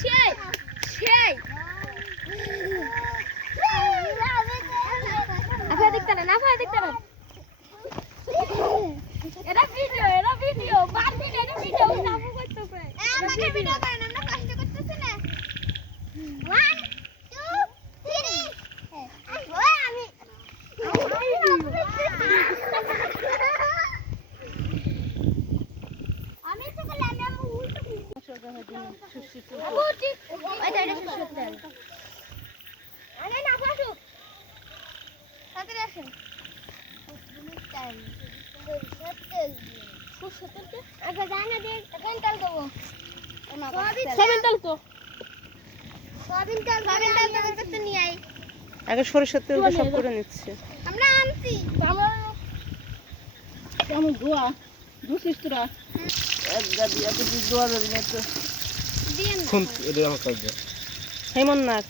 সেই সেই আপনি দেখতে না এটা ভিডিও বার ভিডিও এটা ভিডিও নামও করতেছে আমাকে ভিডিও করেন আমরা কষ্ট করতেছি না 1 2 3 ওই আমি তো বলে আমি উল্টো সুশিত ওই এটা সুশিত আরে না ফাসু তাড়াতাড়ি আসেন আগে জানা দিয়ে এখন তেল দেবো সয়াবিন তেল তো সয়াবিন তেল তো নিয়ে আই আগে সরিষার তেলটা সব করে নিচ্ছে আমরা আনছি আমরা কেমন ধোয়া ধুছিস তোরা এক গাদি এত ধোয়া যাবে না তো দিন কোন এটা আমার কাজ দাও হেমন্নাথ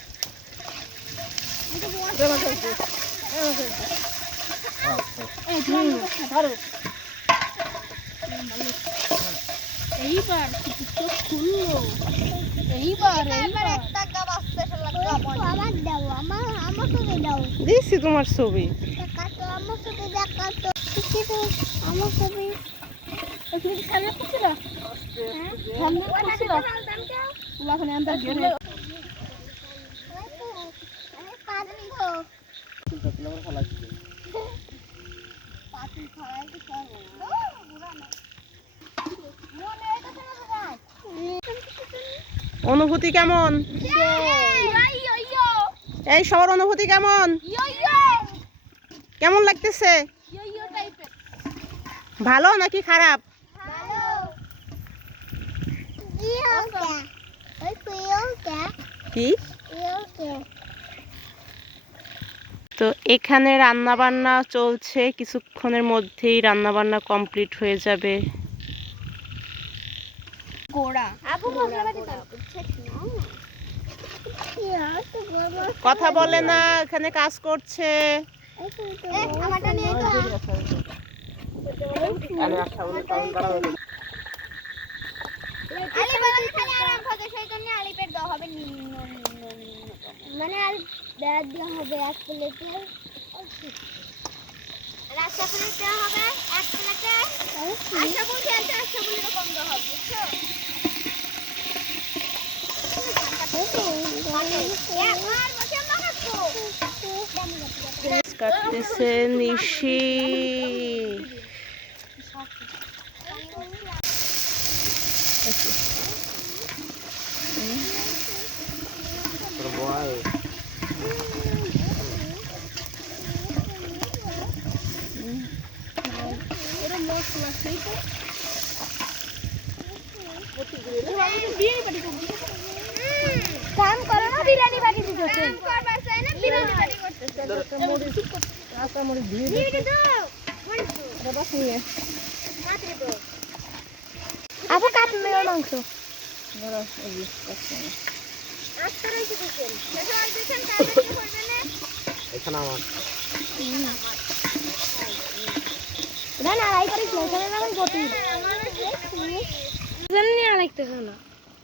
এই ধরো এইবার চোখ খুললো এইবার একটা গাব আসতে লাগবে আবার দাও আমার সাথে দাও দিছি তোমার ছবি কাটো আমার সাথে দেখাতো কিছু আমার ছবি তুমি সামনে করছিলা সামনে করছিলা ওখানে আন্দাজ গেলে আমি পাদনি গো তুমি আমার ভালো লাগছে পাতি খাওয়াই কি করব বুড়া না মনে এটা না অনুভূতি কেমন এই সবার অনুভূতি কেমন কেমন লাগতেছে ভালো নাকি খারাপ কি তো এখানে রান্না বান্না চলছে কিছুক্ষণের মধ্যেই রান্না বান্না কমপ্লিট হয়ে যাবে গোড়া আপু মশলাপাতি কথা বলে না এখানে কাজ করছে আমারটা নিয়ে তো আলি বাগান খালি আরাম খাতে সেই জন্য আলি পেট দেওয়া হবে মানে আর বেড়া দেওয়া হবে এক প্লেটে রাস্তা প্লেট দেওয়া হবে এক প্লেটে আশা বলছি আশা বলি এরকম দেওয়া হবে বুঝছো কাটতেছে নিশি কাম করো না বিরিয়ানি বাটি দিতেছে কাম করবার চাই না বিরিয়ানি বাটি করতেছে আচ্ছা মরি দিয়ে দিয়ে দাও বাবা শুনে মাত্র তো আপু কাপ মেও মাংস বড় এই কাছে আস্তে রেখে দিছেন এটা আর দিছেন তাড়াতাড়ি করবে না এখানে আমার না না আই করিস না এখানে না গতি জানি না লাগতেছে না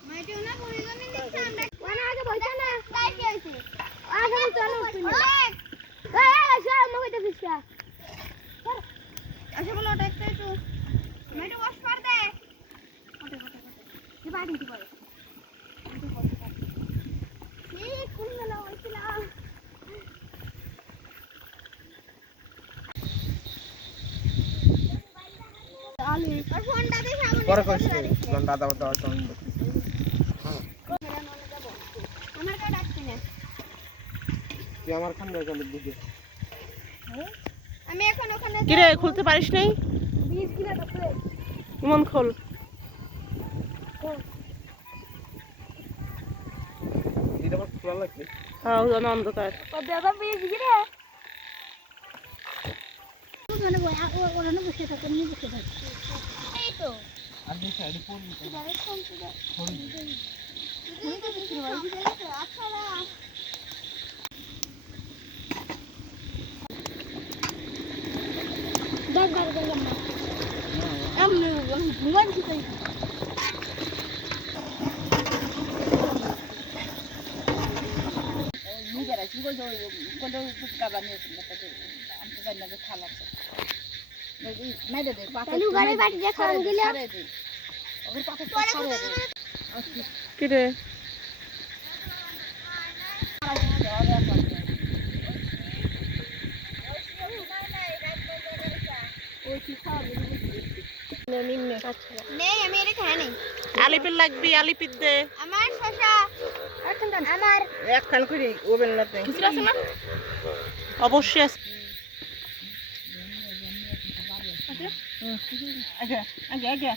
মাইটিও না পরিজনে দেখতে আমরা মানে আগে বলছ না তাই কি হইছে আগে চলো তুমি এই আসা মা কইতে ফিসকা আসা বলো ওটা একটু মাইটি ওয়াশ কর দে ওটা কি বাড়ি দিতে পারে এই কোন না হইছিল আলি আর ফোনটা দে সামনে পরে কইছ জন দাদা দাদা তো আমার কা ডাকছি না তুই আমার খান দে চলে দিকে আমি এখন ওখানে কি রে খুলতে পারিস নাই 20 কিলো ধরে ইমন খোল দিদা আমার খোলা লাগবে হ্যাঁ অন্ধকার ও দাদা 20 কিলো ওখানে ওখানে বসে থাকো নিয়ে বসে থাকো এই তো আর এই সাইডে ফোন কিভাবে ফোন করে ফোন আচ্ছা না দেখ বার করলাম না আমি মোবাইল দিতে তাহলে ঘরে বাটি দিয়ে খাওয়ান দিলে কি রে নেই আমি এটা খাই নাই আলিপির লাগবি আলিপির দে আমার শশা আমার একখান করে ওবেন না খিচুড়ি আছে না অবশ্যই আছে আগে